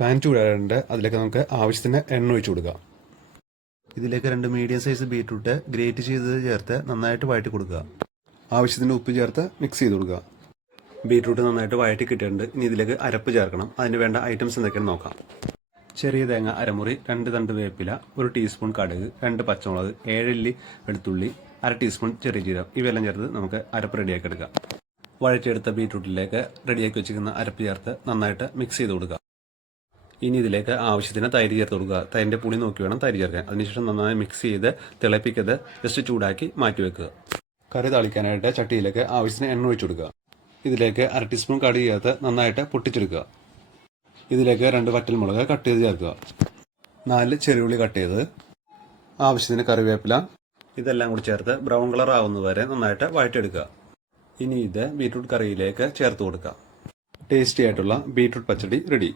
Pan ചൂടാറുണ്ട്. അതിലേക്ക് നമുക്ക് ആവശ്യത്തിന് എണ്ണ ഒഴിച്ചു കൊടുക്കാം. ഇതിലേക്ക് 2 മീഡിയം സൈസ് ബീറ്റ്റൂട്ട് ഗ്രേറ്റ് ചെയ്തത് ചേർത്ത് നന്നായിട്ട് വഴറ്റി കൊടുക്കുക. ആവശ്യത്തിന് ഉപ്പ് ചേർത്ത് മിക്സ് ചെയ്ത് കൊടുക്കുക. ബീറ്റ്റൂട്ട് നന്നായിട്ട് വഴറ്റി കിട്ടിയിട്ടുണ്ട്. ഇനി ഇതിലേക്ക് അരപ്പ് ചേർക്കണം. അതിന് വേണ്ട ഐറ്റംസ് എന്തൊക്കെയാണെന്ന് നോക്കാം. ചെറിയ തേങ്ങ അരമുറി, 2 തണ്ട് വേപ്പില, 1 ടീസ്പൂൺ കടുക്, 2 പച്ചമുളക്, 7 അല്ലി വെളുത്തുള്ളി, 1/2 ടീസ്പൂൺ ചെറിയ ജീരകം. ഇവയെല്ലാം ചേർത്ത് നമുക്ക് അരപ്പ് റെഡിയാക്കി എടുക്കാം. വഴറ്റിയെടുത്ത ബീറ്റ്റൂട്ടിലേക്ക് റെഡിയാക്കി വെച്ചിരിക്കുന്ന അരപ്പ് ചേർത്ത് നന്നായിട്ട് മിക്സ് ചെയ്ത് കൊടുക്കുക. ഇനി ഇതിലേക്ക് ആവശ്യത്തിന് തൈര് ചേർത്ത് കൊടുക്കുക. തൈരിൻ്റെ പുളി നോക്കി വേണം തൈര് ചേർക്കാൻ. അതിനുശേഷം നന്നായി മിക്സ് ചെയ്ത് തിളപ്പിക്കത് ജസ്റ്റ് ചൂടാക്കി മാറ്റി വെക്കുക. കറി താളിക്കാനായിട്ട് ചട്ടിയിലേക്ക് ആവശ്യത്തിന് എണ്ണ ഒഴിച്ചു കൊടുക്കുക. ഇതിലേക്ക് 1/2 ടീസ്പൂൺ കടുക് ചേർത്ത് നന്നായിട്ട് പൊട്ടിച്ചെടുക്കുക. ഇതിലേക്ക് 2 വറ്റൽമുളക് കട്ട് ചെയ്ത് ചേർക്കുക. 4 ചെറിയുള്ളി കട്ട് ചെയ്ത്, ആവശ്യത്തിന് കറിവേപ്പില, ഇതെല്ലാം കൂടി ചേർത്ത് ബ്രൗൺ കളർ ആവുന്നതുവരെ നന്നായിട്ട് വഴറ്റിയെടുക്കുക. ഇനി ഇത് ബീറ്റ്റൂട്ട് കറിയിലേക്ക് ചേർത്ത് കൊടുക്കുക. ടേസ്റ്റി ആയിട്ടുള്ള ബീറ്റ്റൂട്ട് പച്ചടി റെഡി.